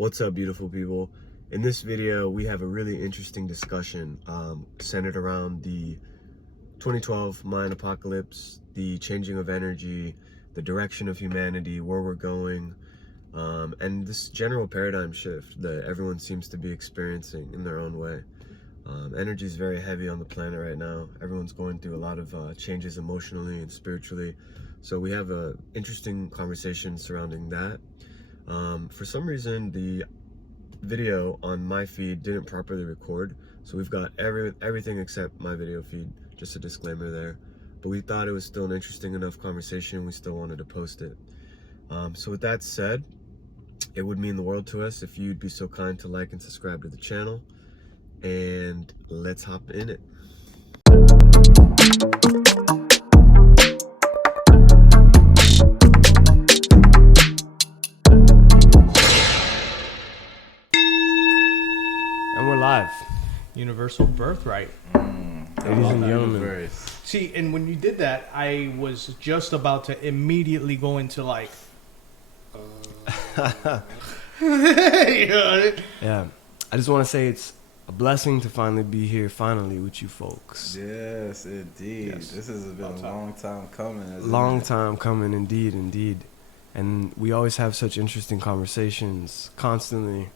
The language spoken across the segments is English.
What's up, beautiful people? In this video, we have a really interesting discussion centered around the 2012 Mayan apocalypse, the changing of energy, the direction of humanity, where we're going, and this general paradigm shift that everyone seems to be experiencing in their own way. Energy is very heavy on the planet right now. Everyone's going through a lot of changes emotionally and spiritually. So we have an interesting conversation surrounding that. For some reason, the video on my feed didn't properly record, so we've got everything except my video feed. Just a disclaimer there. But we thought it was still an interesting enough conversation. We still wanted to post it. So with that said, it would mean the world to us if you'd be so kind to like and subscribe to the channel. And let's hop in it. And we're live. Universal birthright. Ladies and gentlemen. See, and when you did that, I was just about to immediately go into like... You know, Yeah. I just want to say it's a blessing to finally be here with you folks. Yes, indeed. Yes. This has been a long time coming. Long time coming, indeed. And we always have such interesting conversations constantly.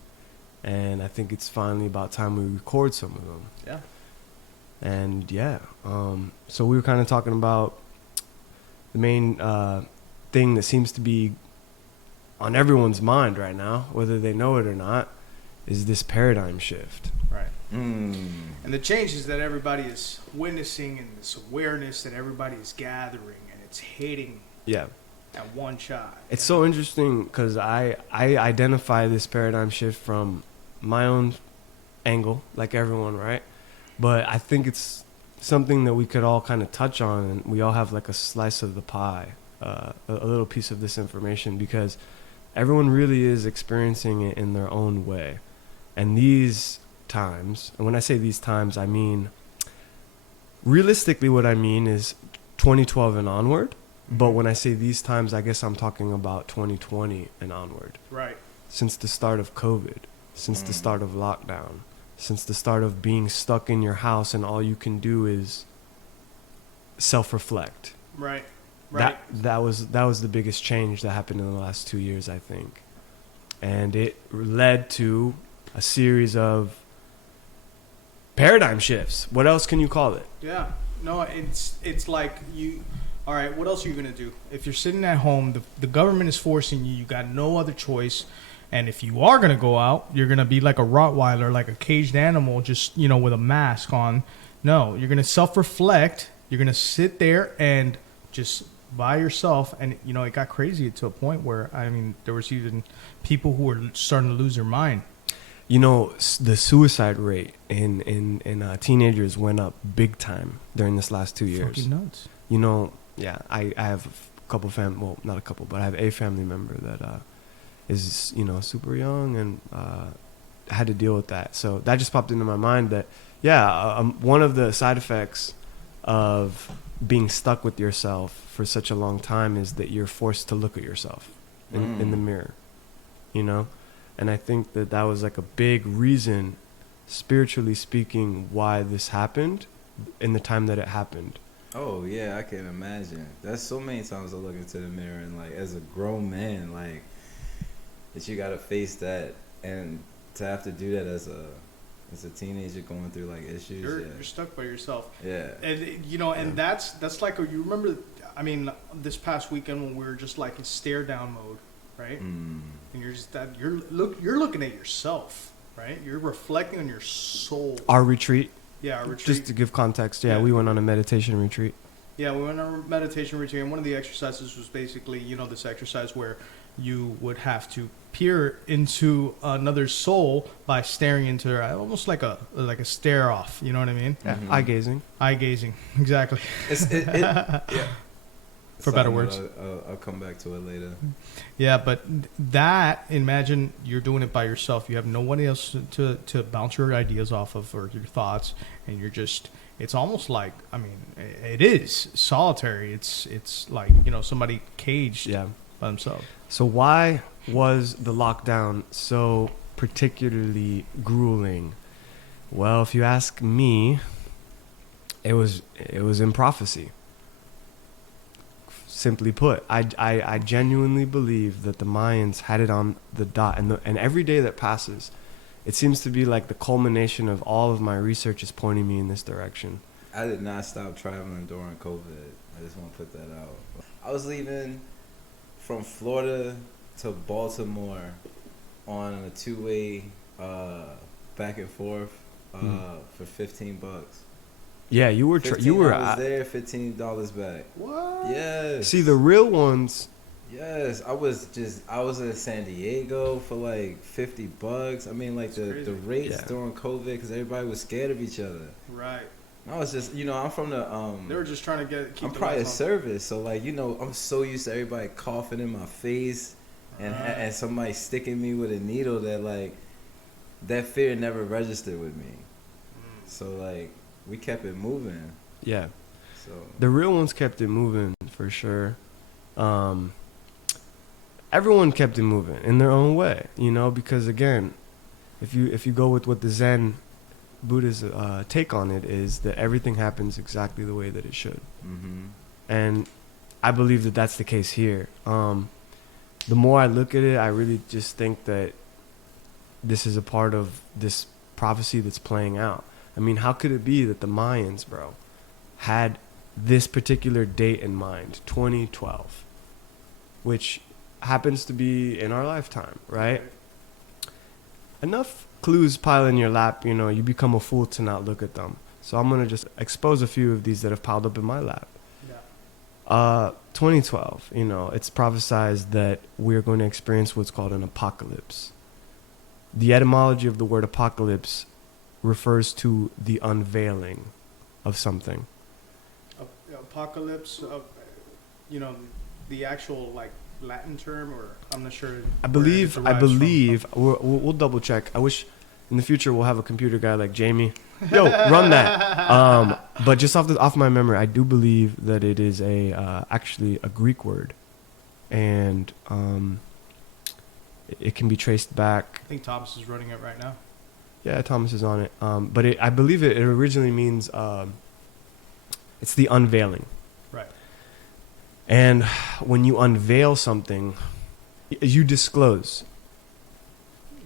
And I think it's finally about time we record some of them. Yeah. And yeah, so we were kind of talking about the main thing that seems to be on everyone's mind right now, whether they know it or not, is this paradigm shift. right. And the changes that everybody is witnessing and this awareness that everybody is gathering and it's hitting Yeah. at one shot. It's so interesting because I identify this paradigm shift from my own angle, like everyone, right? But I think it's something that we could all kind of touch on, and we all have like a slice of the pie, a little piece of this information, because everyone really is experiencing it in their own way. And these times, and when I say these times, I mean, realistically what I mean is 2012 and onward. But when I say these times, I guess I'm talking about 2020 and onward. Right. Since the start of COVID, since the start of lockdown, since the start of being stuck in your house and all you can do is self-reflect. Right. That was the biggest change that happened in the last 2 years, I think. And it led to a series of paradigm shifts. What else can you call it? Yeah. No, it's like you... All right, what else are you going to do? If you're sitting at home, the government is forcing you. You got no other choice. And if you are going to go out, you're going to be like a Rottweiler, like a caged animal, just, with a mask on. No, you're going to self-reflect. You're going to sit there and just by yourself. And, it got crazy to a point where, there was even people who were starting to lose their mind. The suicide rate in teenagers went up big time during this last 2 years. Fucking nuts. Yeah, I have a couple not a couple, but I have a family member that is, super young and had to deal with that. So that just popped into my mind that, one of the side effects of being stuck with yourself for such a long time is that you're forced to look at yourself in the mirror, And I think that was like a big reason, spiritually speaking, why this happened in the time that it happened. Oh, yeah, I can imagine. That's so many times I look into the mirror and, like, as a grown man, like, that you got to face that. And to have to do that as a teenager going through, like, issues. You're stuck by yourself. Yeah. And, and that's like, you remember, this past weekend when we were just, like, in stare-down mode, right? And you're just you're looking at yourself, right? You're reflecting on your soul. Our retreat. Yeah, our retreat. Just to give context, we went on a meditation retreat. Yeah, we went on a meditation retreat, and one of the exercises was basically, this exercise where you would have to peer into another soul by staring into their eye, almost like a stare off. You know what I mean? Yeah. Eye gazing. Eye gazing, exactly. Yeah. For better words. I'll come back to it later. Yeah, but imagine you're doing it by yourself. You have nobody else to bounce your ideas off of or your thoughts, and you're just, it's almost like, it is solitary. It's like, somebody caged by themselves. So why was the lockdown so particularly grueling? Well, if you ask me, it was in prophecy. Simply put, I genuinely believe that the Mayans had it on the dot, and every day that passes, it seems to be like the culmination of all of my research is pointing me in this direction. I did not stop traveling during COVID. I just want to put that out. I was leaving from Florida to Baltimore on a two-way back and forth for $15. Yeah, you were I was there, $15 back. What? Yes. See, the real ones. Yes, I was in San Diego for like $50. I mean, like the rates during COVID, because everybody was scared of each other. Right. I was just, I'm from the They were just trying to keep. I'm probably a service, so like I'm so used to everybody coughing in my face and somebody sticking me with a needle that like that fear never registered with me. So like we kept it moving. Yeah. So the real ones kept it moving for sure. Everyone kept it moving in their own way, because again, if you go with what the Zen Buddha's take on it is that everything happens exactly the way that it should. Mm-hmm. And I believe that that's the case here. The more I look at it, I really just think that this is a part of this prophecy that's playing out. I mean, how could it be that the Mayans, bro, had this particular date in mind, 2012, which happens to be in our lifetime, right? Enough clues pile in your lap, you become a fool to not look at them. So I'm going to just expose a few of these that have piled up in my lap. 2012, it's prophesized that we're going to experience what's called an apocalypse. The etymology of the word apocalypse refers to the unveiling of something. Apocalypse, the actual like Latin term, or I'm not sure. I believe we'll double check. I wish in the future we'll have a computer guy like Jamie. Yo, run that. But just off my memory, I do believe that it is actually a Greek word, and it can be traced back. I think Thomas is running it right now. Yeah, Thomas is on it. But I believe it originally means it's the unveiling. Right. And when you unveil something, you disclose.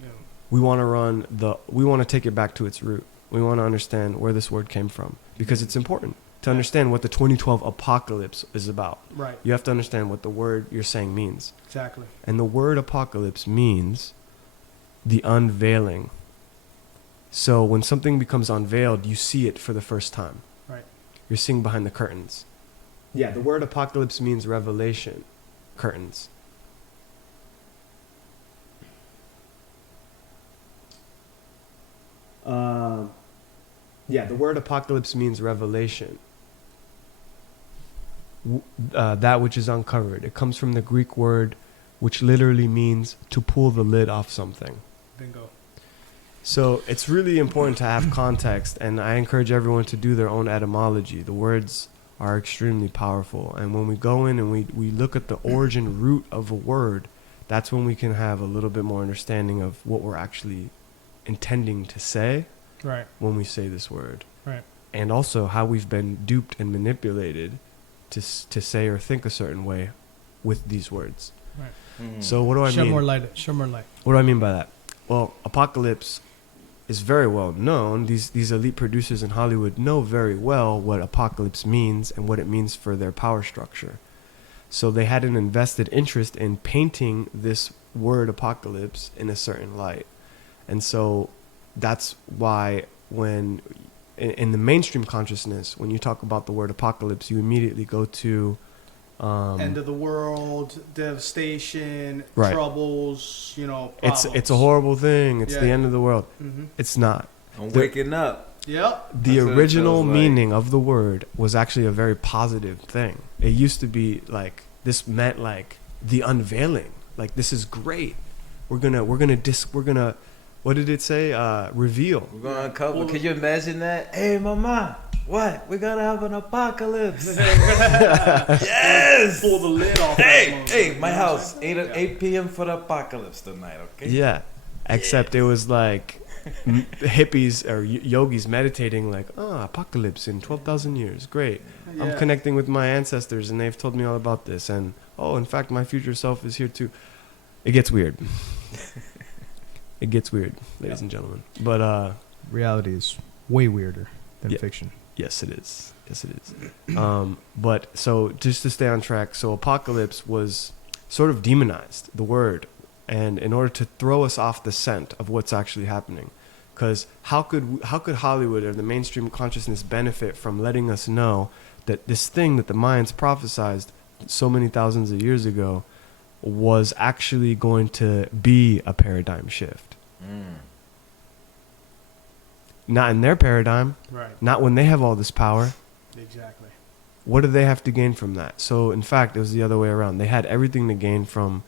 Yeah. We want to take it back to its root. We want to understand where this word came from, because it's important to understand what the 2012 apocalypse is about. Right. You have to understand what the word you're saying means. Exactly. And the word apocalypse means the unveiling. So when something becomes unveiled, you see it for the first time. Right. You're seeing behind the curtains. Yeah, the word apocalypse means revelation, curtains. The word apocalypse means revelation. That which is uncovered. It comes from the Greek word, which literally means to pull the lid off something. Bingo. So it's really important to have context, and I encourage everyone to do their own etymology. The words are extremely powerful, and when we go in and we look at the origin root of a word, that's when we can have a little bit more understanding of what we're actually intending to say. Right. When we say this word. Right. And also how we've been duped and manipulated to say or think a certain way with these words. Right. Mm. So what do I mean? Shed more light. What do I mean by that? Well, apocalypse is very well known. These elite producers in Hollywood know very well what apocalypse means and what it means for their power structure. So they had an invested interest in painting this word apocalypse in a certain light. And so that's why when in the mainstream consciousness, when you talk about the word apocalypse, you immediately go to end of the world, devastation, right. Troubles, problems. It's a horrible thing. It's the end of the world. Mm-hmm. It's not. I'm waking up. Yep. The That's original like. meaning of the word was actually a very positive thing. It used to be like, this meant like the unveiling. Like, this is great. We're gonna what did it say? Reveal. We're gonna uncover. Can you imagine that? Hey, mama, What? We gotta have an apocalypse. Yes. Pull the lid off. Hey, my house. 8 p.m. for the apocalypse tonight. Okay. Yeah. Except it was like hippies or yogis meditating, like, apocalypse in 12,000 years. Great. Yeah. I'm connecting with my ancestors and they've told me all about this. And, in fact, my future self is here too. It gets weird. It gets weird, ladies and gentlemen. But Reality is way weirder than Yeah. fiction. yes, it is. Yes, it is. But so just to stay on track, so apocalypse was sort of demonized, the word, and in order to throw us off the scent of what's actually happening. Because how could Hollywood or the mainstream consciousness benefit from letting us know that this thing that the Mayans prophesized so many thousands of years ago was actually going to be a paradigm shift? Not in their paradigm, Right. not when they have all this power. Exactly. What do they have to gain from that? So, in fact, it was the other way around. They had everything to gain from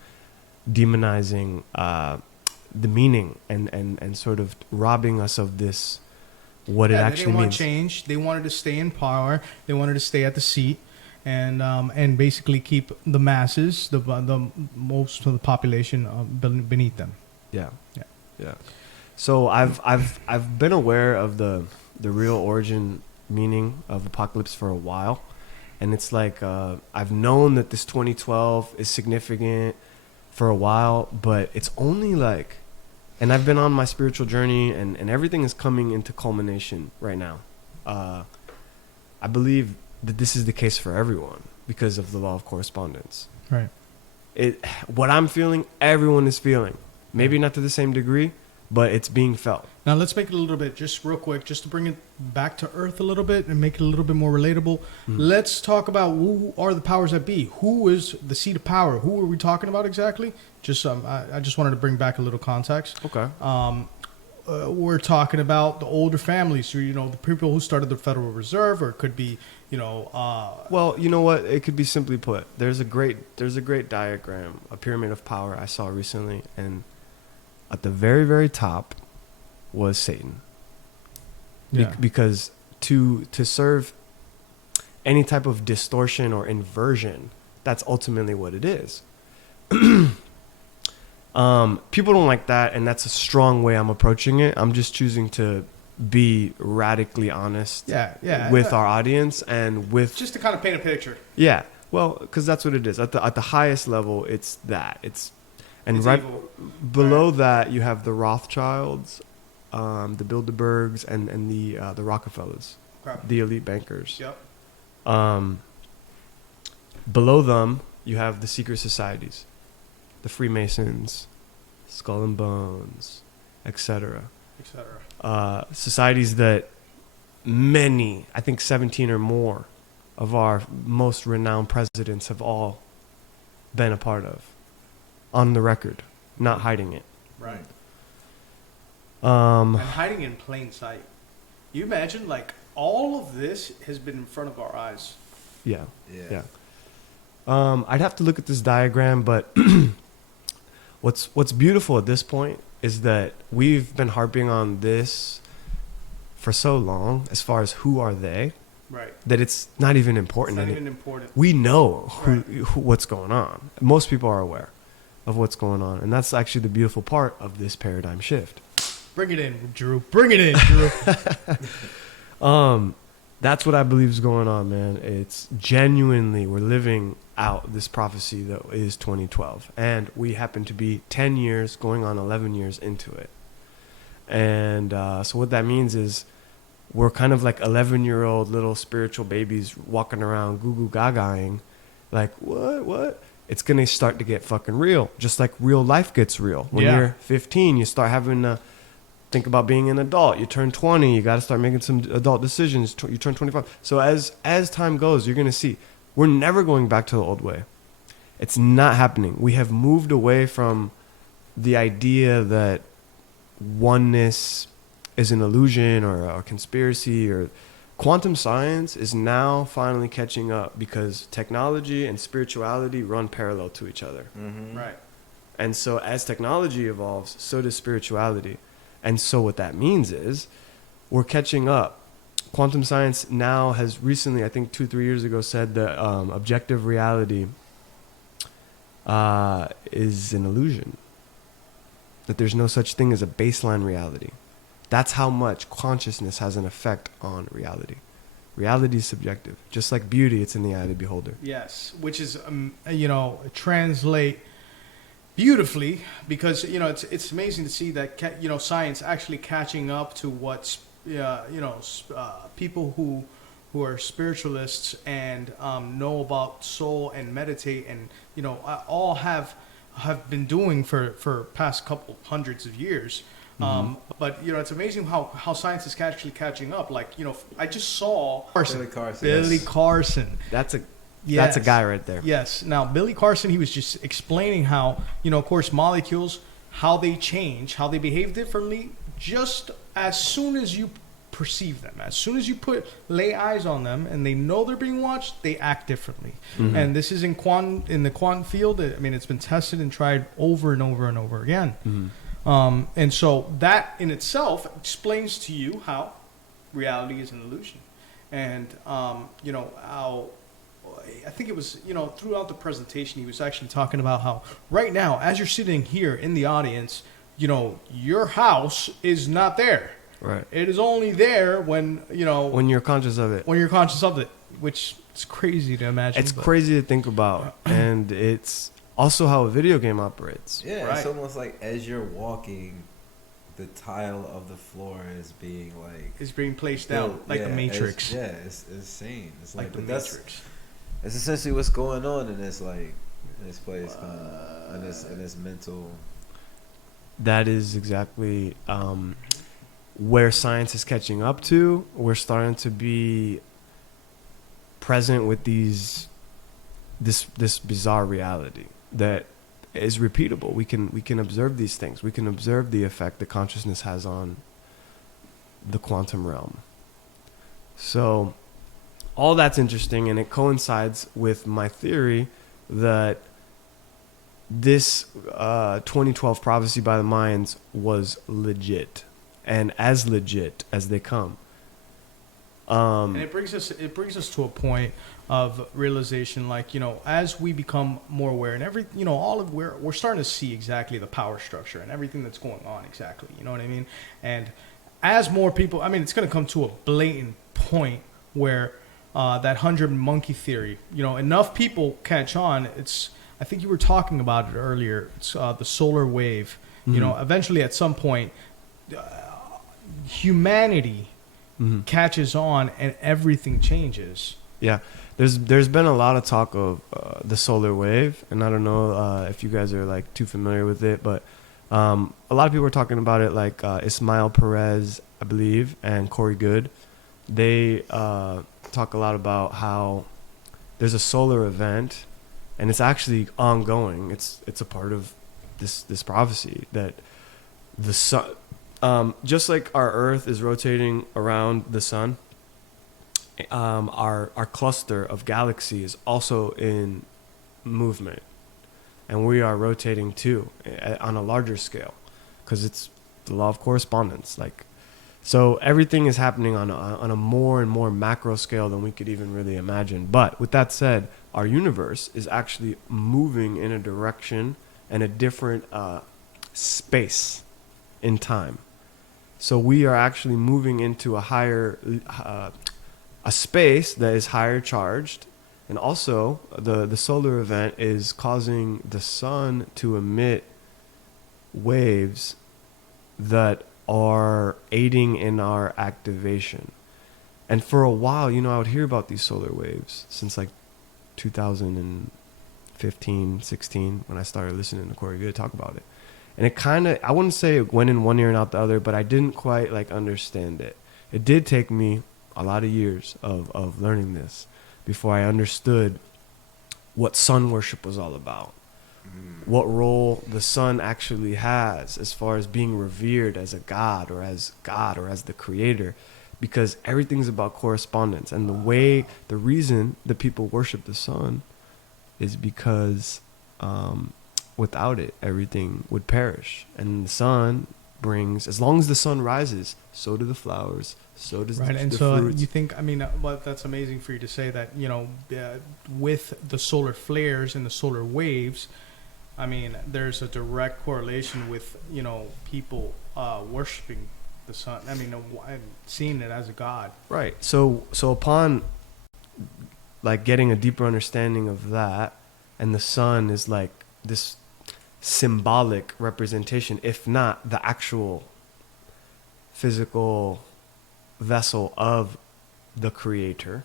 demonizing the meaning and sort of robbing us of this, what it They actually didn't want means. change. They wanted to stay in power. They wanted to stay at the seat, and basically keep the masses, the most of the population beneath them. Yeah. Yeah. Yeah. So I've been aware of the real origin meaning of apocalypse for a while, and it's like I've known that this 2012 is significant for a while, but it's only like, and I've been on my spiritual journey, and everything is coming into culmination right now. I believe that this is the case for everyone because of the law of correspondence. Right. What I'm feeling, everyone is feeling. Maybe not to the same degree, but it's being felt. Now let's make it a little bit, just real quick, just to bring it back to earth a little bit and make it a little bit more relatable. Let's talk about who are the powers that be. Who is the seat of power? Who are we talking about exactly? Just I just wanted to bring back a little context. Okay. We're talking about the older families, so, the people who started the Federal Reserve, or it could be, Well, you know what? It could be simply put. There's a great diagram, a pyramid of power I saw recently, and at the very, very top was Satan. Yeah. Because to serve any type of distortion or inversion, that's ultimately what it is. People don't like that, and that's a strong way I'm approaching it. I'm just choosing to be radically honest with our audience and with just to kind of paint a picture. yeah, well, because that's what it is. At the highest level, it's that. It's right evil. below that you have the Rothschilds, the Bilderbergs, and the Rockefellers, Okay. the elite bankers. Yep. Below them, you have the secret societies, the Freemasons, Skull and Bones, etc. Etc. Societies that many, I think 17 or more, of our most renowned presidents have all been a part of, on the record, not hiding it. Right. And hiding in plain sight. You imagine, like, all of this has been in front of our eyes. Yeah. Yeah. I'd have to look at this diagram, but what's beautiful at this point is that we've been harping on this for so long, as far as who are they, Right. that it's not even It's important. not even important. We know what's going on. Most people are aware of what's going on, and that's actually the beautiful part of this paradigm shift. Bring it in, Drew. Bring it in, Drew. That's what I believe is going on, man. It's genuinely, we're living out this prophecy that is 2012, and we happen to be 10 years going on 11 years into it. And so what that means is we're kind of like 11-year-old little spiritual babies walking around goo goo gagaing, like, what? It's going to start to get fucking real, just like real life gets real. When you're 15, you start having to think about being an adult. You turn 20, you got to start making some adult decisions. You turn 25. So as time goes, you're going to see we're never going back to the old way. It's not happening. We have moved away from the idea that oneness is an illusion or a conspiracy, or quantum science is now finally catching up because technology and spirituality run parallel to each other. Mm-hmm. Right. And so as technology evolves, so does spirituality. And so what that means is we're catching up quantum science now has recently, I think 2-3 years ago, said that objective reality is an illusion. That there's no such thing as a baseline reality. That's how much consciousness has an effect on reality. Reality is subjective. Just like beauty, it's in the eye of the beholder. Yes, which is translate beautifully, because it's amazing to see that science actually catching up to what people who are spiritualists and know about soul and meditate and all have been doing for past couple hundreds of years. But it's amazing how science is actually catching up. Like I just saw Billy Carson. That's a guy right there. Yes. Now Billy Carson, he was just explaining how of course molecules, how they change, how they behave differently, just as soon as you perceive them, as soon as you lay eyes on them and they know they're being watched, they act differently. And this is in the quantum field. I mean, it's been tested and tried over and over and over again. And so that in itself explains to you how reality is an illusion. And how I think it was throughout the presentation he was actually talking about how right now, as you're sitting here in the audience, your house is not there. Right. It is only there when when you're conscious of it. When you're conscious of it, which is crazy to imagine. It's crazy to think about, and it's also how a video game operates. Yeah, right. It's almost like as you're walking, the tile of the floor is being it's being placed down like the Matrix. It's insane. It's like the Matrix. That's essentially what's going on in this place, in this mental. That is exactly where science is catching up to. We're starting to be present with this bizarre reality that is repeatable. We can observe these things. We can observe the effect that consciousness has on the quantum realm. So all that's interesting, and it coincides with my theory that this 2012 prophecy by the Mayans was legit, and as legit as they come. And it brings us to a point of realization, as we become more aware, and we're starting to see exactly the power structure and everything that's going on exactly. You know what I mean? And as more people, it's going to come to a blatant point where that 100 monkey theory, enough people catch on. I think you were talking about it earlier. It's the solar wave. Eventually at some point, humanity catches on and everything changes. Yeah, there's been a lot of talk of the solar wave, and I don't know if you guys are too familiar with it, but a lot of people are talking about it, Ismail Perez, I believe, and Corey Good. They talk a lot about how there's a solar event, and it's actually ongoing. It's a part of this prophecy that the sun, just like our Earth is rotating around the sun, our cluster of galaxies is also in movement, and we are rotating too on a larger scale, because it's the law of correspondence. So everything is happening on a more and more macro scale than we could even really imagine. But with that said, our universe is actually moving in a direction and a different space in time. So we are actually moving into a higher a space that is higher charged, and also the solar event is causing the sun to emit waves that are aiding in our activation. And for a while, I would hear about these solar waves since 2015, 16, when I started listening to Corey Good talk about it. And it kind of, I wouldn't say it went in one ear and out the other, but I didn't quite understand it. It did take me a lot of years of learning this before I understood what sun worship was all about. What role the sun actually has as far as being revered as a god or as the creator, because everything's about correspondence. And the reason that people worship the sun is because without it, everything would perish. And the sun brings. As long as the sun rises, so do the flowers, so does Right, and the so fruits. you think, I mean, well, that's amazing for you to say that, with the solar flares and the solar waves, I mean, there's a direct correlation with, people worshiping the sun. I mean, and seeing it as a god. Right. So upon like getting a deeper understanding of that, and the sun is like this symbolic representation, if not the actual physical vessel of the creator.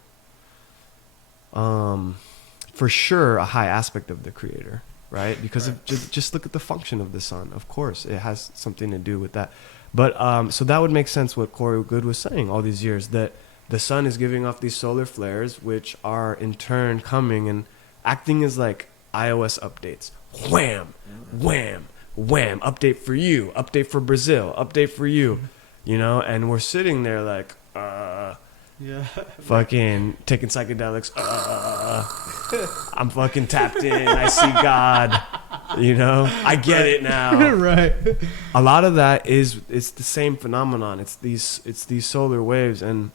For sure, a high aspect of the creator, right? Because Right. of just look at the function of the sun. Of course, it has something to do with that. But so that would make sense what Corey Good was saying all these years, that the sun is giving off these solar flares, which are in turn coming and acting as like iOS updates. Wham, wham, wham. Update for you. Update for Brazil. Update for you. And we're sitting there like, Yeah. fucking taking psychedelics. I'm fucking tapped in. I see God. I get it now. Right. A lot of that it's the same phenomenon. It's these solar waves, and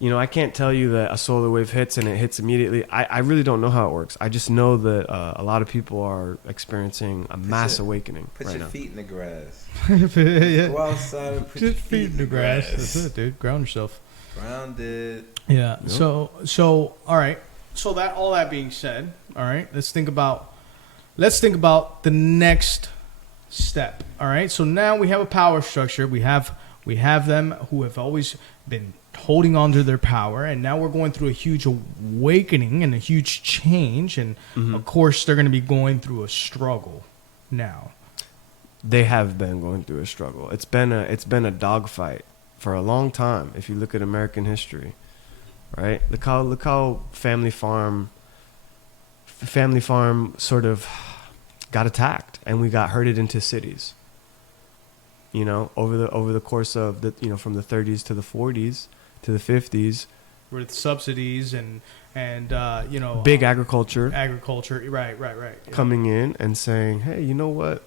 I can't tell you that a solar wave hits and it hits immediately. I really don't know how it works. I just know that a lot of people are experiencing a mass awakening Put right your now. feet in the grass. Yeah. Go outside and put your Just feet in the grass. That's it, dude. Ground yourself. Grounded. Yeah. Yep. So all right. So that all that being said, all right, let's think about the next step. All right. So now we have a power structure. We have them who have always been holding on to their power, and now we're going through a huge awakening and a huge change, and of course they're going to be going through a struggle now. They have been going through a struggle. It's been a dogfight for a long time. If you look at American history, right? Look how family farm sort of got attacked, and we got herded into cities. Over the course of from the 30s to the 40s to the 50s, With subsidies and big agriculture right. Yeah. coming in and saying, hey, you know what?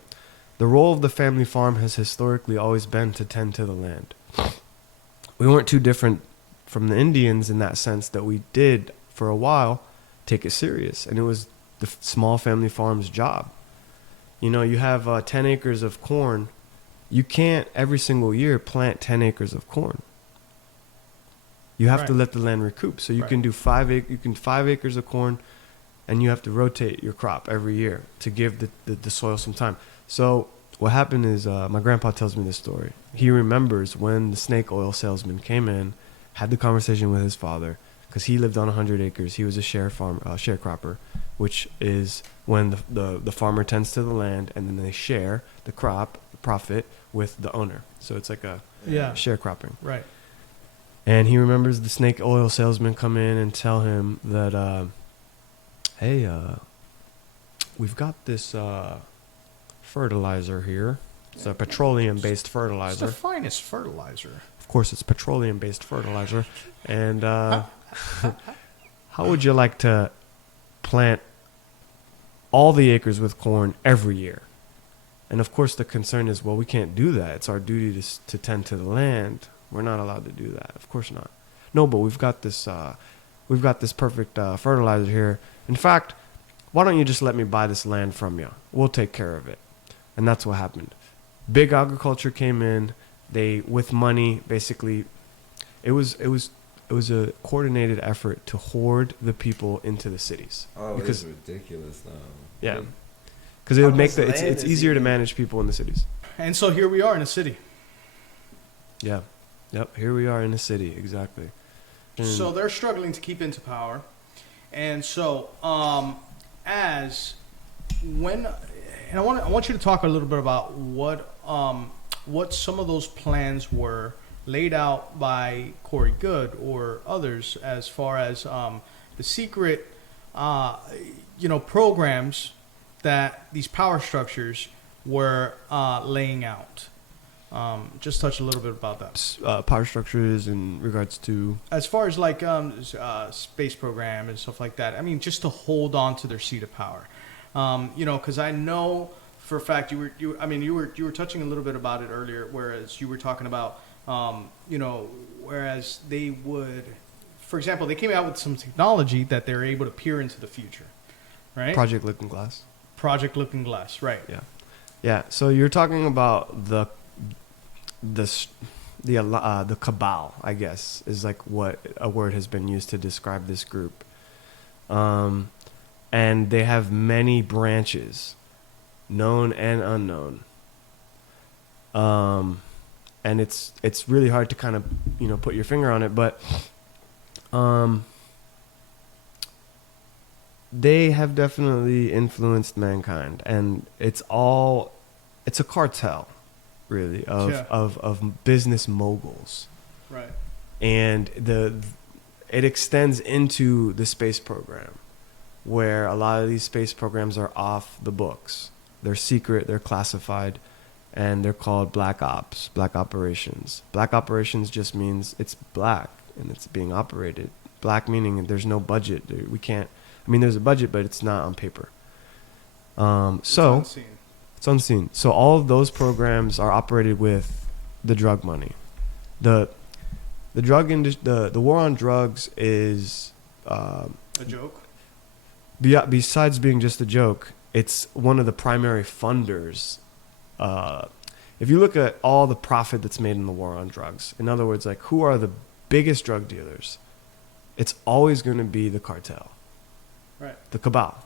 The role of the family farm has historically always been to tend to the land. We weren't too different from the Indians in that sense, that we did for a while take it serious, and it was the small family farm's job. You have 10 acres of corn. You can't every single year plant 10 acres of corn. You have to Right. let the land recoup. So you Right. can do 5 acres of corn, and you have to rotate your crop every year to give the soil some time. So what happened is, my grandpa tells me this story. He remembers when the snake oil salesman came in, had the conversation with his father, because he lived on 100 acres. He was a sharecropper, which is when the farmer tends to the land, and then they share the crop, the profit, with the owner. So it's like a Yeah. sharecropping. Right. And he remembers the snake oil salesman come in and tell him that, hey, we've got this fertilizer here. It's a petroleum-based It's fertilizer. the finest fertilizer. Of course, it's petroleum-based fertilizer. And how would you like to plant all the acres with corn every year? And of course, the concern is, well, we can't do that. It's our duty to tend to the land. We're not allowed to do that. Of course not. No, but we've got this perfect fertilizer here. In fact, why don't you just let me buy this land from you? We'll take care of it. And that's what happened. Big agriculture came in. They, with money, basically, it was a coordinated effort to hoard the people into the cities. Oh, Because- it's ridiculous though. Yeah. Because it would How make much it's land it's is easier to even- manage people in the cities. And so here we are in a city. Yeah. Yep. Here we are in the city. Exactly. And So they're struggling to keep into power. And so I want you to talk a little bit about what some of those plans were laid out by Corey Good or others, as far as the secret programs that these power structures were laying out. Just touch a little bit about that. power structures in regards to As far as like space program and stuff like that, I mean, just to hold on to their seat of power. Because I know for a fact, you were touching a little bit about it earlier, whereas you were talking about, whereas they would, for example, they came out with some technology that they're able to peer into the future, right? Project Looking Glass. Project Looking Glass, right? Yeah. Yeah. So you're talking about the cabal, I guess, is like what a word has been used to describe this group. And they have many branches, known and unknown. And it's really hard to kind of, put your finger on it, but they have definitely influenced mankind, and it's a cartel, really, of business moguls. Right. And it extends into the space program, where a lot of these space programs are off the books. They're secret, they're classified, and they're called black ops, black operations. Black operations just means it's black and it's being operated. Black meaning there's no budget. We can't, there's a budget, but it's not on paper. It's unseen. So all of those programs are operated with the drug money. The war on drugs is A joke. Besides being just a joke, it's one of the primary funders. If you look at all the profit that's made in the war on drugs, in other words, like who are the biggest drug dealers? It's always going to be the cartel, Right. the cabal.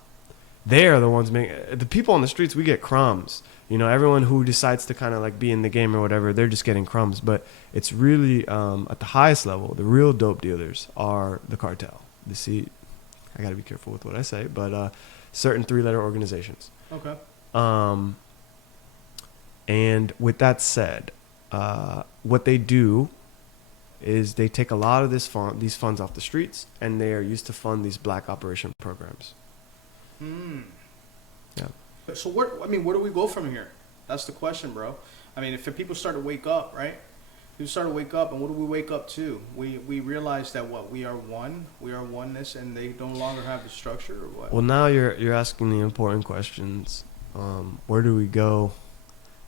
They are the ones making the people on the streets. We get crumbs. Everyone who decides to kind of like be in the game or whatever, they're just getting crumbs. But it's really at the highest level, the real dope dealers are the cartel. I got to be careful with what I say, but certain 3-letter organizations. Okay. And with that said, what they do is they take a lot of these funds off the streets, and they are used to fund these black operation programs. Yeah. So where do we go from here? That's the question, bro. If people start to wake up, right? People start to wake up, and what do we wake up to? We realize that we are one, we are oneness, and they no longer have the structure, or what? Well, now you're asking the important questions. Where do we go?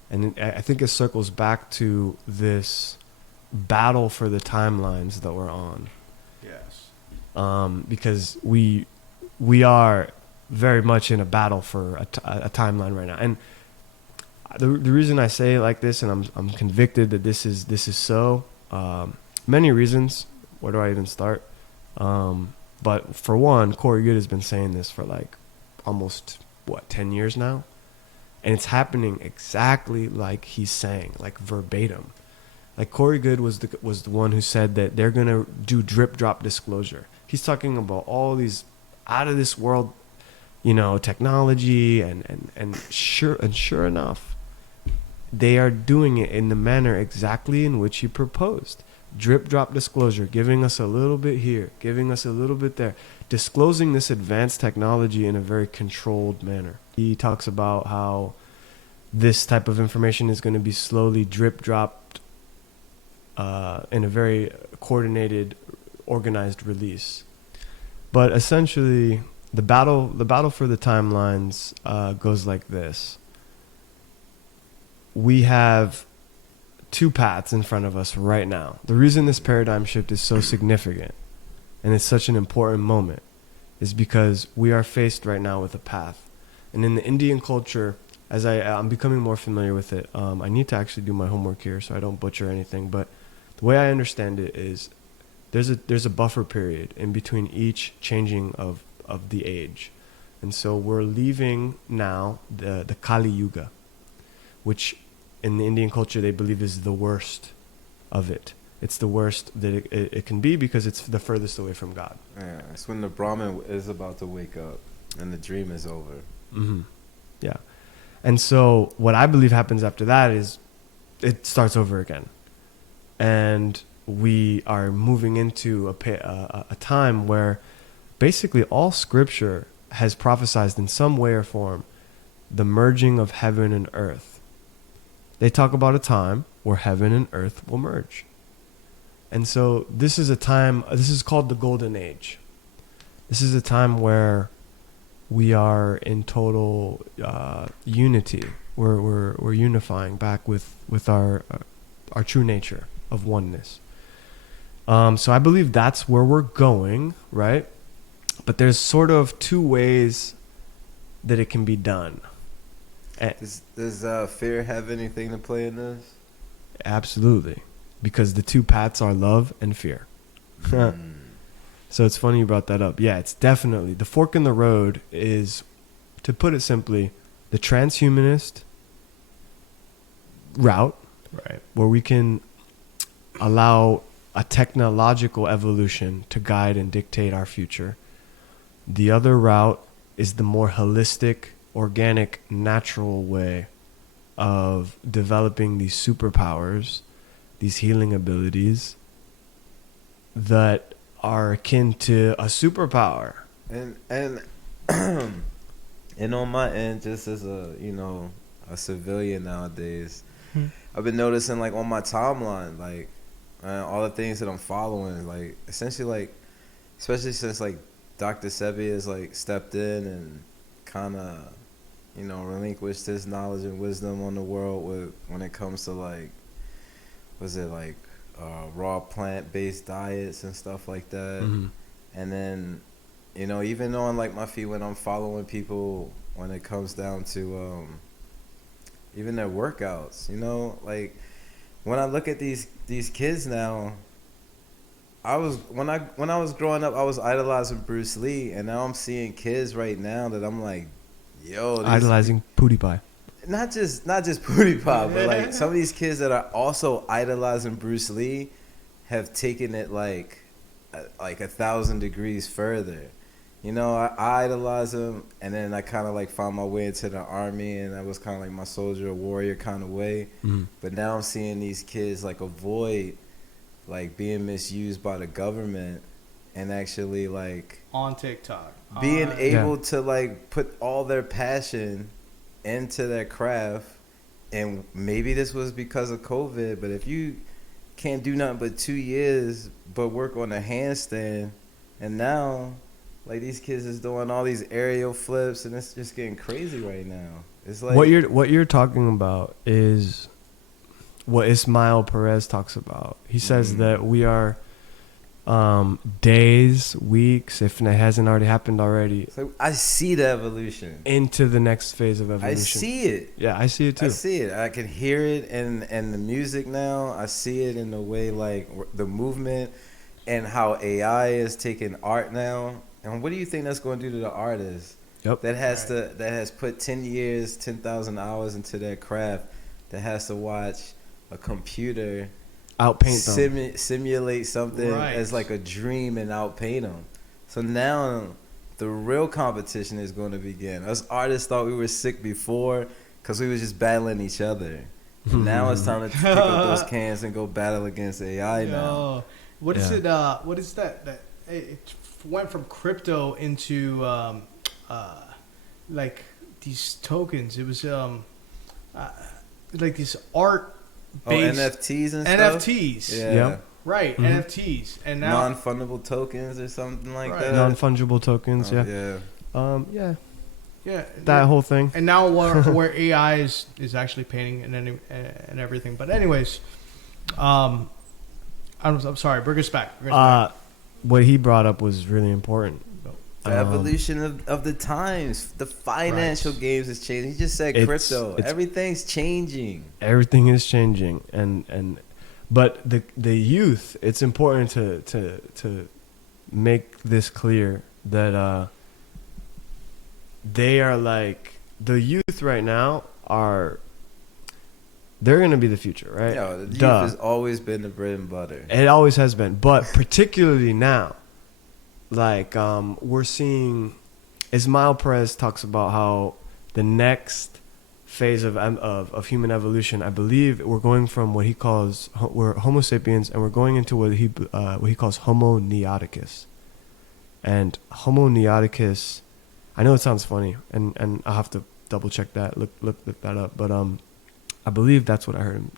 And I think it circles back to this battle for the timelines that we're on. Yes. Because we are very much in a battle for a timeline right now. And the reason I say it like this, and I'm convicted that this is so, many reasons. Where do I even start? But for one, Corey Good has been saying this for like almost 10 years now, and it's happening exactly like he's saying, like verbatim. Like Corey Good was the one who said that they're gonna do drip drop disclosure. He's talking about all these out of this world, technology, and sure enough, they are doing it in the manner exactly in which he proposed. Drip drop disclosure, giving us a little bit here, giving us a little bit there, disclosing this advanced technology in a very controlled manner. He talks about how this type of information is going to be slowly drip dropped in a very coordinated, organized release. But essentially, the battle for the timelines goes like this. We have two paths in front of us right now. The reason this paradigm shift is so significant and it's such an important moment is because we are faced right now with a path. And in the Indian culture, as I'm becoming more familiar with it, I need to actually do my homework here so I don't butcher anything, but the way I understand it is there's a buffer period in between each changing of the age. And so we're leaving now the Kali Yuga, which in the Indian culture they believe is the worst of it. It's the worst that it can be because it's the furthest away from God. Yeah, it's when the Brahmin is about to wake up and the dream is over. Mm-hmm. Yeah. And so what I believe happens after that is it starts over again. And we are moving into a time where basically all scripture has prophesied in some way or form the merging of heaven and earth. They talk about a time where heaven and earth will merge. And so this is a time, this is called the Golden Age. This is a time where we are in total unity we're unifying back with our true nature of oneness. So I believe that's where we're going, right? But there's sort of two ways that it can be done. Does fear have anything to play in this? Absolutely, because the two paths are love and fear. So it's funny you brought that up. Yeah, it's definitely the fork in the road is, to put it simply, the transhumanist route, Right. where we can allow a technological evolution to guide and dictate our future. The other route is the more holistic, organic, natural way of developing these superpowers, these healing abilities that are akin to a superpower. And and on my end, just as a a civilian nowadays, I've been noticing like on my timeline, like all the things that I'm following, like essentially like, especially since like Dr. Sebi has like stepped in and kind of relinquished his knowledge and wisdom on the world when it comes to like, was it like raw plant-based diets and stuff like that. Mm-hmm. And then even on like my feed when I'm following people when it comes down to even their workouts, like when I look at these kids now, when I was growing up, I was idolizing Bruce Lee, and now I'm seeing kids right now that I'm like, yo, Idolizing PewDiePie. not just PewDiePie, but like some of these kids that are also idolizing Bruce Lee have taken it like 1,000 degrees further. I idolize him, and then I kind of like found my way into the army, and that was kind of like my soldier, warrior kind of way. Mm-hmm. But now I'm seeing these kids like avoid like being misused by the government, and actually like On TikTok. being able to like put all their passion into their craft. And maybe this was because of COVID, but if you can't do nothing but 2 years but work on a handstand, and now like these kids is doing all these aerial flips, and it's just getting crazy right now. It's like what you're talking about is what Ismail Perez talks about. He says that we are days, weeks, if it hasn't already happened already, it's like, I see the evolution. into the next phase of evolution. I see it. Yeah, I see it too. I see it. I can hear it in the music now. I see it in the way like the movement and how AI is taking art now. And what do you think that's going to do to the artist? Yep. That has put 10 years, 10,000 hours into their craft, that has to watch a computer Outpaint them. simulate something Right. as like a dream and outpaint them. So now the real competition is going to begin. Us artists thought we were sick before because we was just battling each other. And now it's time to pick up those cans and go battle against AI now. What is Yeah. it? What is that? That it went from crypto into like these tokens. It was like these art based NFTs and stuff? NFTs. Yeah. Yep. Right, Mhm. NFTs, and now Non-fundable tokens or something like Right. that. Non-fungible tokens. Oh, Yeah. yeah. yeah, That whole thing. and now where AI is actually painting and everything. But anyways, I'm sorry. Bring us back. What he brought up was really important. The evolution of the times. The financial games is changing. He just said crypto. Everything's changing. Everything is changing, but the youth. It's important to make this clear that they are like the youth right now are. They're gonna be the future, right? Yeah, the youth Duh. has always been the bread and butter. It always has been, but particularly now, like we're seeing. Ismail Perez talks about how the next phase of human evolution, I believe, we're going from what he calls we're Homo sapiens, and we're going into what he calls Homo neoticus. And Homo neoticus, I know it sounds funny, and I'll have to double check that, look that up, but I believe that's what I heard him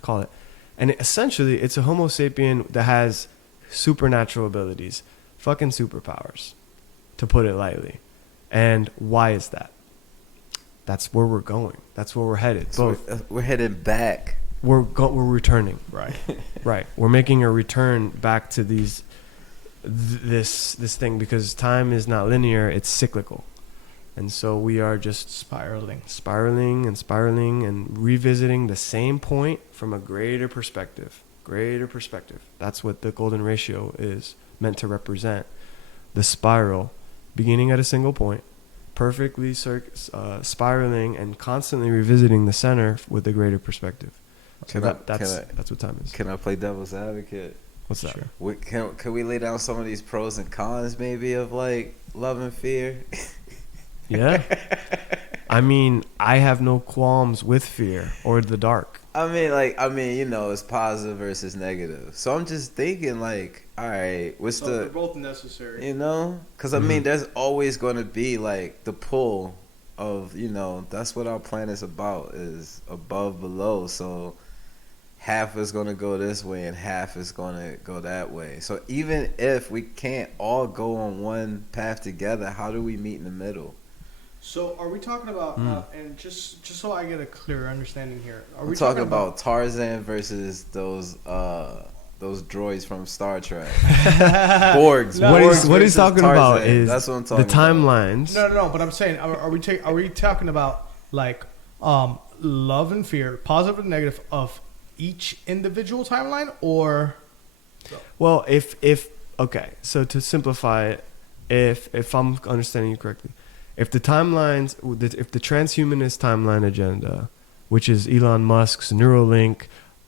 call it. And essentially, it's a Homo sapien that has supernatural abilities, fucking superpowers, to put it lightly. And why is that? That's where we're going. That's where we're headed. So Both. we're heading back. We're returning. Right. Right. We're making a return back to this thing, because time is not linear, it's cyclical. And so we are just Spiraling. spiraling and revisiting the same point from a greater perspective. That's what the golden ratio is meant to represent. The spiral, beginning at a single point, perfectly spiraling and constantly revisiting the center with a greater perspective. So that's what time is. Can I play devil's advocate? What's that? Sure. Can we lay down some of these pros and cons maybe of like love and fear? Yeah. I mean, I have no qualms with fear or the dark. I mean, you know, it's positive versus negative. So I'm just thinking, like, all right, what's So they're the, both necessary. you know? Because, I mean, there's always going to be, like, the pull of, you know, that's what our planet's about, is above, below. So half is going to go this way and half is going to go that way. So even if we can't all go on one path together, how do we meet in the middle? So are we talking about, and just so I get a clearer understanding here, are We're we talking about Tarzan versus those droids from Star Trek. Borgs. No, what Borgs he's versus talking about Tarzan. is That's what I'm the talking about. timelines. No, but I'm saying, are we talking about like love and fear, positive and negative of each individual timeline, or? Well, if okay, so to simplify it, if I'm understanding you correctly, if the timelines, if the transhumanist timeline agenda, which is Elon Musk's Neuralink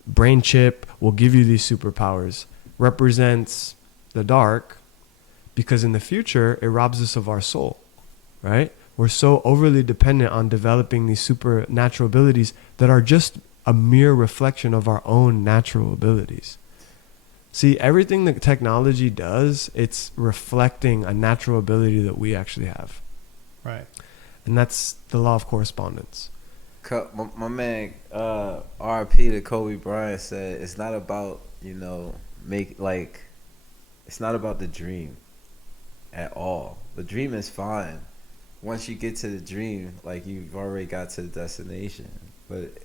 brain chip will give you these superpowers, represents the dark, because in the future it robs us of our soul, right? We're so overly dependent on developing these supernatural abilities that are just a mere reflection of our own natural abilities. See, everything that technology does, it's reflecting a natural ability that we actually have. Right. And that's the law of correspondence. My man, RP to Kobe Bryant said, it's not about, you know, it's not about the dream at all. The dream is fine. Once you get to the dream, like, you've already got to the destination. But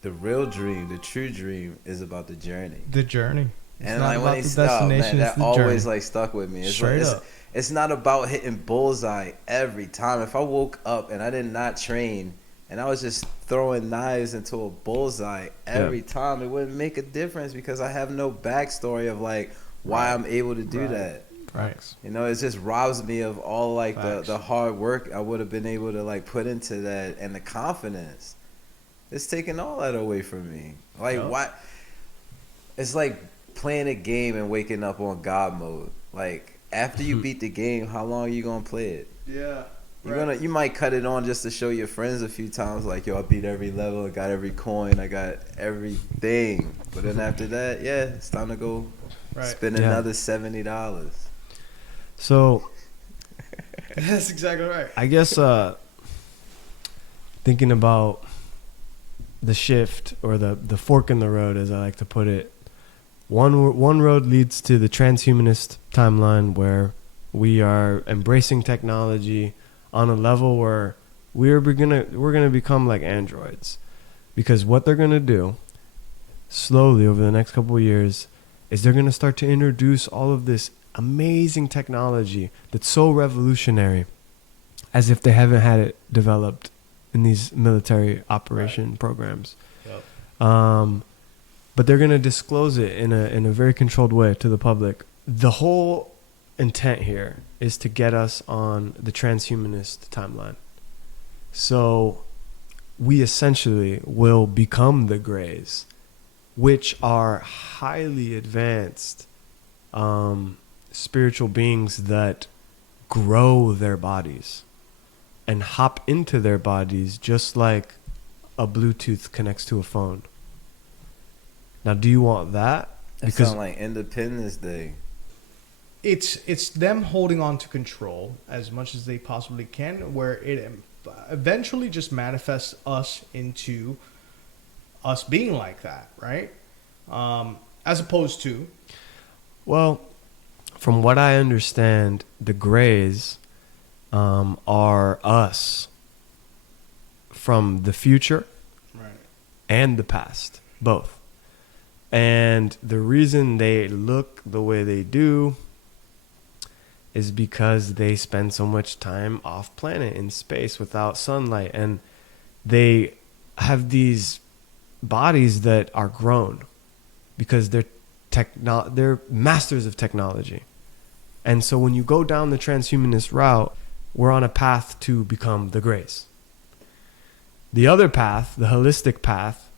the real dream, the true dream, is about the journey. The journey. It's And not like about when he the stopped, man, destination, it's that the always journey. like stuck with me. It's Straight like, up. it's not about hitting bullseye every time. If I woke up and I did not train and I was just throwing knives into a bullseye every time, it wouldn't make a difference, because I have no backstory of like why I'm able to do that. Right. You know, it just robs me of all like Facts. the hard work I would have been able to like put into that, and the confidence. It's taking all that away from me. Like, Yep. why? It's like playing a game and waking up on God mode. Like, after you beat the game, how long are you gonna play it? Yeah. You might cut it on just to show your friends a few times, like, yo, I beat every level, I got every coin, I got everything. But then after that, yeah, it's time to go spend another $70. So That's exactly right. I guess thinking about the shift, or the fork in the road, as I like to put it, one road leads to the transhumanist timeline, where we are embracing technology on a level where we're gonna become like androids, because what they're gonna do slowly over the next couple of years is they're gonna start to introduce all of this amazing technology that's so revolutionary, as if they haven't had it developed in these military operation programs. Yep. But they're gonna disclose it in a very controlled way to the public. The whole intent here is to get us on the transhumanist timeline. So we essentially will become the Greys, which are highly advanced spiritual beings that grow their bodies and hop into their bodies just like a Bluetooth connects to a phone. Now, do you want that? That sounds like Independence Day. It's them holding on to control as much as they possibly can, where it eventually just manifests us into us being like that, right? As opposed to, well, from what I understand, the Greys are us from the future and the past, both. And the reason they look the way they do is because they spend so much time off planet in space without sunlight, and they have these bodies that are grown because they're masters of technology. And so when you go down the transhumanist route, we're on a path to become the Greys. The other path, the holistic path,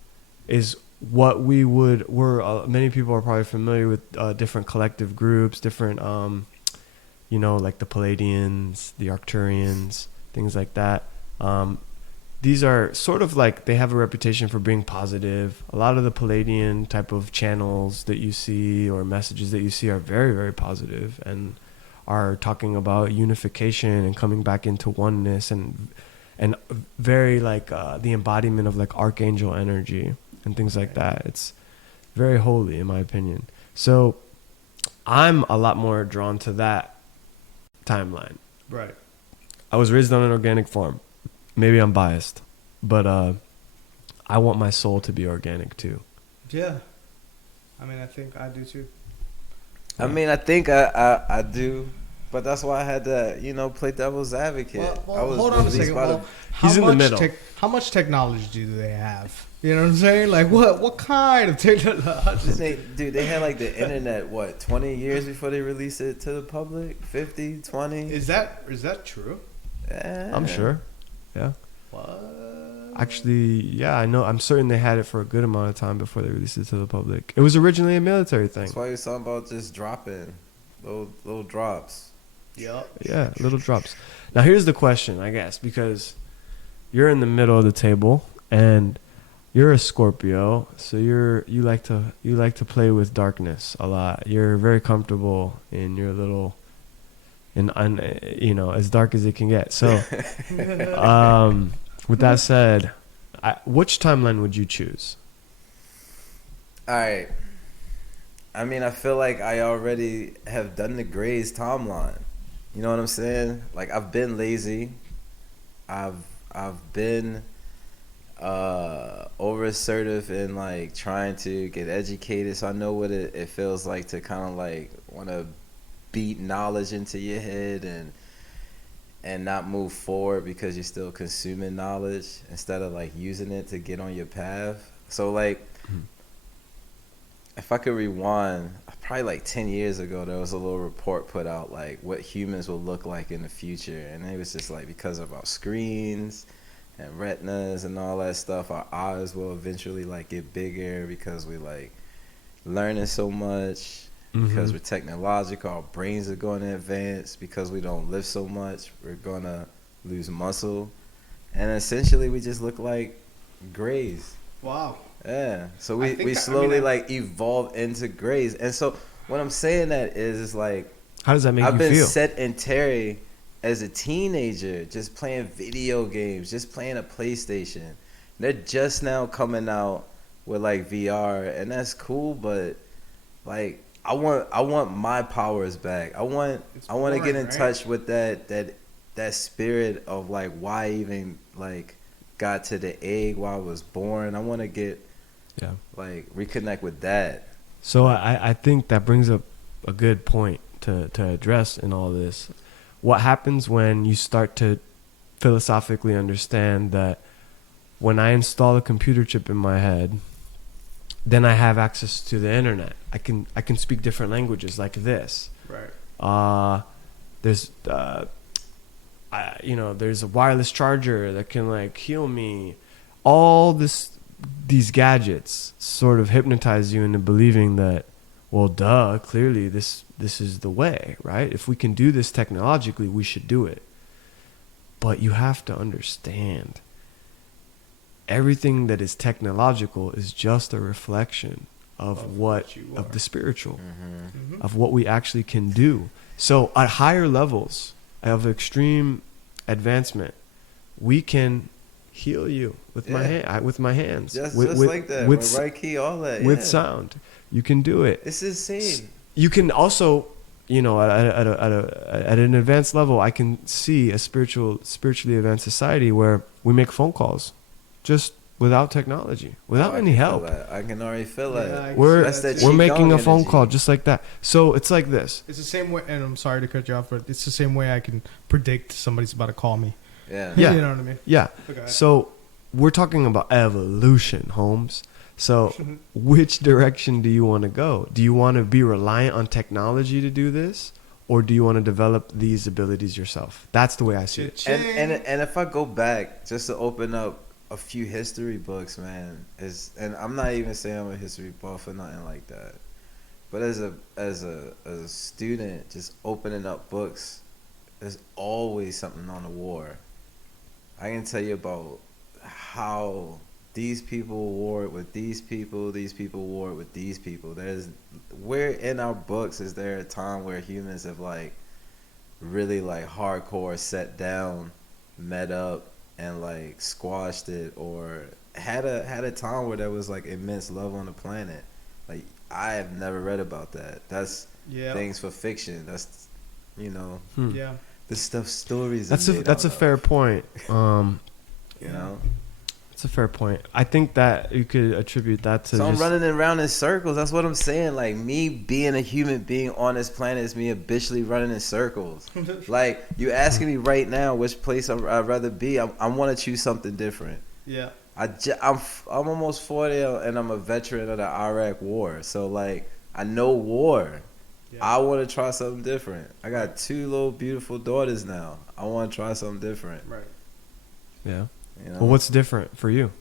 is what many people are probably familiar with, different collective groups, different, like the Palladians, the Arcturians, things like that. These are sort of like, they have a reputation for being positive. A lot of the Palladian type of channels that you see or messages that you see are very, very positive and are talking about unification and coming back into oneness and very like the embodiment of like archangel energy and things like that. It's very holy in my opinion. So I'm a lot more drawn to that timeline. Right. I was raised on an organic farm. Maybe I'm biased, but I want my soul to be organic too. Yeah. I mean, I think I do too. I mean, I think I do, but that's why I had to, play devil's advocate. Well, I was hold on a released second. by Well, the- He's in the middle. How much technology do they have? You know what I'm saying? Like, what kind of technology? They had like the internet, 20 years before they released it to the public? 50, 20? Is that true? Yeah. I'm sure. Yeah. What? Actually, yeah, I know. I'm certain they had it for a good amount of time before they released it to the public. It was originally a military thing. That's why he was talking about just dropping little drops. Yep. Yeah, little drops. Now here's the question, I guess, because you're in the middle of the table and you're a Scorpio, so you like to play with darkness a lot. You're very comfortable in your little, as dark as it can get. So, with that said, which timeline would you choose? All right. I mean, I feel like I already have done the Grey's timeline. You know what I'm saying? Like, I've been lazy. I've been over assertive in like trying to get educated, so I know what it feels like to kind of like want to beat knowledge into your head and not move forward because you're still consuming knowledge instead of like using it to get on your path. So like, if I could rewind, probably like 10 years ago, there was a little report put out like what humans will look like in the future, and it was just like because of our screens and retinas and all that stuff, our eyes will eventually like get bigger because we like learning so much. Because we're technological, our brains are going to advance. Because we don't live so much, we're going to lose muscle. And essentially, we just look like Greys. Wow. Yeah. So we slowly like evolve into Greys. And so what I'm saying that is like, how does that make you feel? I've been sedentary as a teenager, just playing video games, just playing a PlayStation. They're just now coming out with like VR, and that's cool, but like, I want my powers back. I want to get in touch with that spirit of like why I even like got to the egg while I was born. I want to get like reconnect with that. So I think that brings up a good point to address in all this. What happens when you start to philosophically understand that when I install a computer chip in my head, then I have access to the internet. I can speak different languages like this. Right. There's there's a wireless charger that can like heal me. All these gadgets sort of hypnotize you into believing that, well, duh, clearly this is the way, right? If we can do this technologically, we should do it. But you have to understand, everything that is technological is just a reflection of the spiritual, of what we actually can do. So at higher levels of extreme advancement, we can heal you with my hands, just with like that, with right key, all that, with sound. You can do it. It's insane. You can also, at an advanced level, I can see a spiritually advanced society where we make phone calls just without technology, without any help. I can already feel Yeah, that. I can We're see that too. we're making a Qigong phone energy. call just like that. So it's like this. It's the same way, and I'm sorry to cut you off, but it's the same way I can predict somebody's about to call me. Yeah. Yeah. You know what I mean? Yeah. Okay. So we're talking about evolution, Holmes. So which direction do you want to go? Do you want to be reliant on technology to do this? Or do you want to develop these abilities yourself? That's the way I see it. And if I go back just to open up a few history books, man, and I'm not even saying I'm a history buff or nothing like that, but as a student, just opening up books, there's always something on the war. I can tell you about how these people warred with these people warred with these people. Where in our books is there a time where humans have like really like hardcore sat down, met up, and like squashed it, or had a time where there was like immense love on the planet? Like, I have never read about that. That's things for fiction. That's, you know, Yeah. this stuff stories. That's are made a out fair of, point. you know. It's a fair point. I think that you could attribute that to So I'm just, running around in circles. That's what I'm saying. Like, me being a human being on this planet is me habitually running in circles. Like, you asking me right now which place I'd rather be. I want to choose something different. Yeah. I'm almost 40 and I'm a veteran of the Iraq War. So like, I know war. Yeah. I want to try something different. I got 2 little beautiful daughters now. I want to try something different. Right. yeah. You know? Well, what's different for you?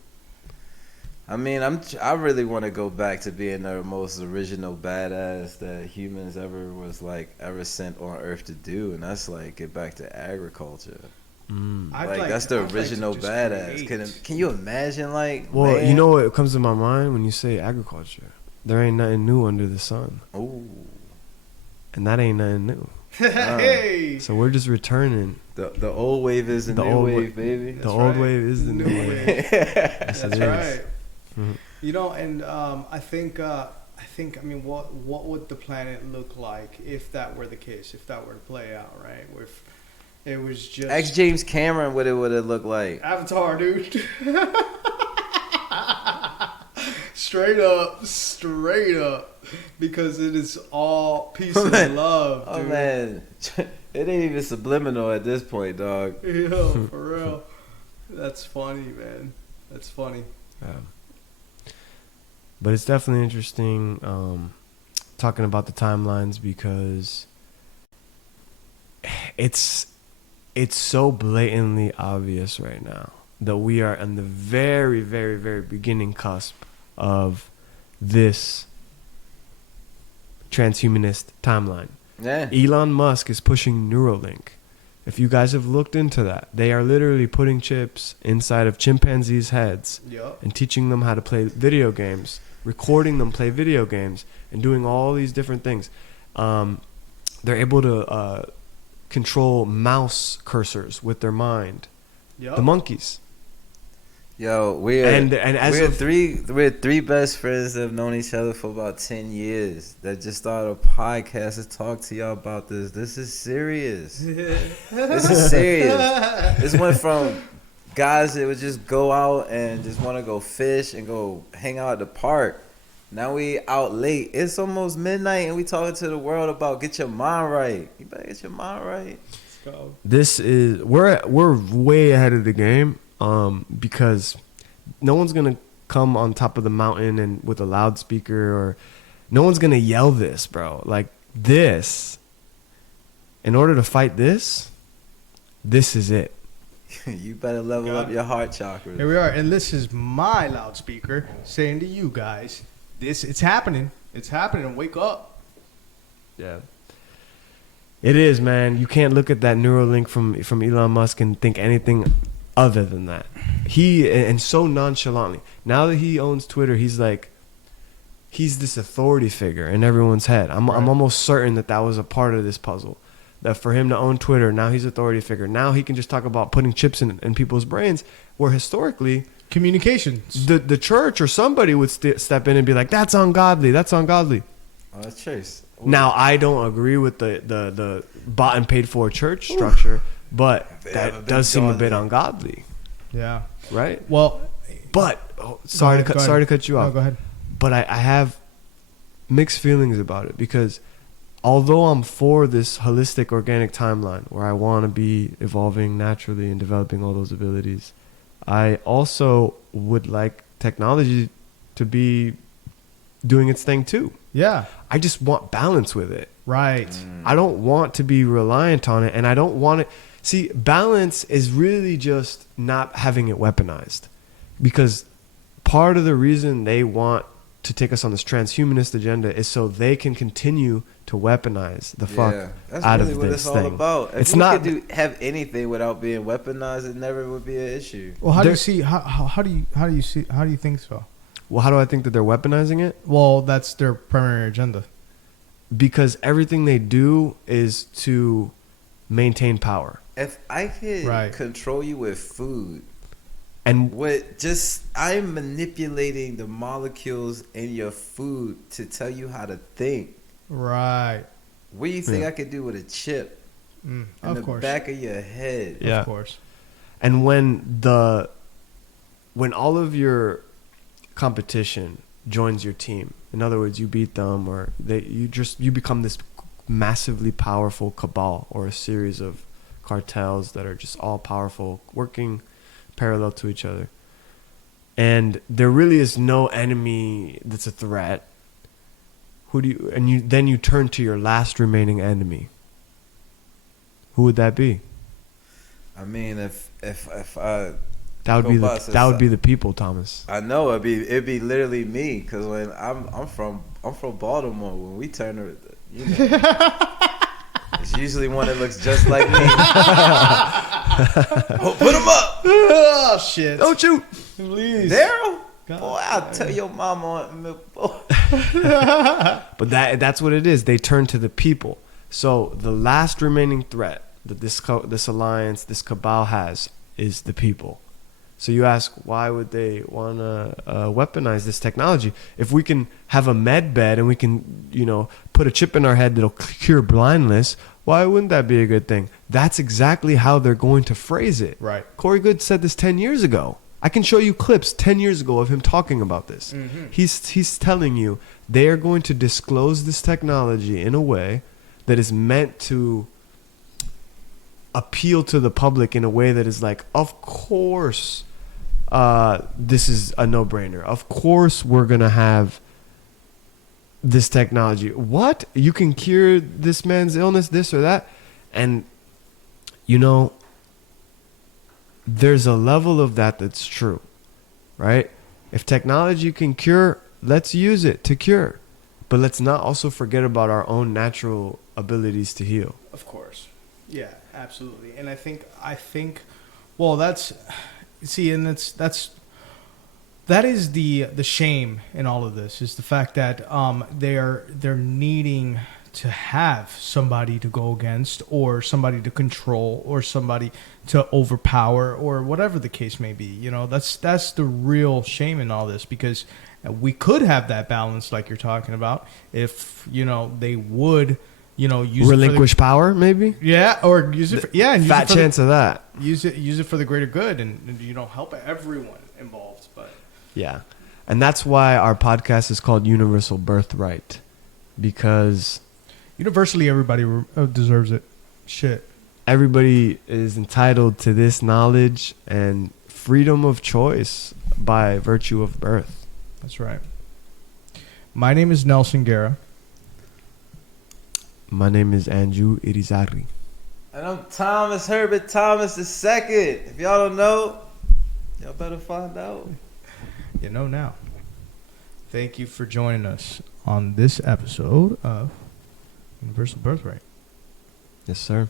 I mean, I really want to go back to being the most original badass that humans ever sent on Earth to do, and that's like get back to agriculture. I'd That's the I'd to original just badass. create. Can you imagine, like? Well, land? you know what comes to my mind when you say agriculture? There ain't nothing new under the sun, Ooh, and that ain't nothing new. Hey. So we're just returning. the old wave is the The new old wave, wa- baby. The That's old right. wave is the new wave. That's it is. right. Mhm. You know, and I think I mean, what would the planet look like if that were the case? If that were to play out, right? If it was just Ask James Cameron what it would have looked like. Avatar, dude. straight up, because it is all peace and love, dude. Oh man, it ain't even subliminal at this point, dog. Yo, for real. That's funny, man. That's funny. But it's definitely interesting talking about the timelines because it's so blatantly obvious right now that we are on the very, very, very beginning cusp of this transhumanist timeline. Yeah. Elon Musk is pushing Neuralink. If you guys have looked into that, they are literally putting chips inside of chimpanzees' heads Yup. and teaching them how to play video games, recording them play video games, and doing all these different things. They're able to control mouse cursors with their mind. Yup. The monkeys. Yo, we're as we're 3 best friends that have known each other for about 10 years that just started a podcast to talk to y'all about this. This is serious. This is serious. This went from guys that would just go out and just want to go fish and go hang out at the park. Now we out late. It's almost midnight and we talking to the world about get your mind right. You better get your mind right. Let's go. This is we're way ahead of the game because no one's gonna come on top of the mountain and with a loudspeaker, or no one's gonna yell this, bro. Like this. In order to fight this is it. You better level up your heart chakras. Here we are, and this is my loudspeaker saying to you guys, it's happening. It's happening. Wake up. Yeah. It is, man. You can't look at that Neuralink from Elon Musk and think anything other than that. And so nonchalantly. Now that he owns Twitter, he's this authority figure in everyone's head. I'm almost certain that was a part of this puzzle. That for him to own Twitter, now he's authority figure. Now he can just talk about putting chips in people's brains, where historically Communications. the church or somebody would step in and be like, "That's ungodly. That's ungodly." Oh, that's Chase. Now I don't agree with the bought and paid for church structure, but They that haven't does been seem a bit godly. ungodly, Yeah. right? Well, But sorry Go ahead. to cut you No, off. go ahead. But I have mixed feelings about it because although I'm for this holistic organic timeline where I want to be evolving naturally and developing all those abilities, I also would like technology to be doing its thing too. Yeah. I just want balance with it. Right. I don't want to be reliant on it, and I don't want it. See, balance is really just not having it weaponized, because part of the reason they want to take us on this transhumanist agenda is so they can continue to weaponize the fuck that's out really of what this it's all thing. about. If It's we not could have anything without being weaponized, it never would be an issue. Well, how do you There- see how do you think so? well, how do I think that they're weaponizing it? Well, that's their primary agenda. Because everything they do is to maintain power. If I could Right. control you with food, And I'm manipulating the molecules in your food to tell you how to think. Right. What do you think Yeah. I could do with a chip in Of the course. back of your head? Yeah. Of course. And when all of your competition joins your team, in other words, you beat them, or you become this massively powerful cabal or a series of cartels that are just all powerful, working parallel to each other. And there really is no enemy that's a threat. Then you turn to your last remaining enemy. Who would that be? I mean, if I That would be Robust, that would be the people, Thomas. I know it'd be literally me, because when I'm from Baltimore, when we turn it's usually one that looks just like me. Oh, put him up, Oh shit. Don't shoot. Please. Daryl. God. Boy, I'll tell your mama. Boy. But that's what it is. They turn to the people. So the last remaining threat that this alliance, this cabal has is the people. So you ask, why would they want to weaponize this technology? If we can have a med bed and we can, put a chip in our head that'll cure blindness, why wouldn't that be a good thing? That's exactly how they're going to phrase it. Right. Corey Good said this 10 years ago. I can show you clips 10 years ago of him talking about this. Mm-hmm. He's telling you they are going to disclose this technology in a way that is meant to appeal to the public in a way that is like, of course, this is a no-brainer. Of course, we're going to have this technology. What? You can cure this man's illness, this or that? And, there's a level of that's true, right? If technology can cure, let's use it to cure. But let's not also forget about our own natural abilities to heal. Of course. Yeah, absolutely. And I think well, that is the shame in all of this, is the fact that they're needing to have somebody to go against, or somebody to control, or somebody to overpower, or whatever the case may be. That's the real shame in all this, because we could have that balance like you're talking about if they would use Relinquish power, maybe? or use it for, and use Fat it for chance of that. use it for the greater good, and help everyone involved. But Yeah. And that's why our podcast is called Universal Birthright, because universally, everybody deserves it. Shit. everybody is entitled to this knowledge and freedom of choice by virtue of birth. That's right. My name is Nelson Guerra. My name is Andrew Irizarry. And I'm Thomas Herbert Thomas II. If y'all don't know, y'all better find out. You know now. Thank you for joining us on this episode of Universal Birthright. Yes, sir.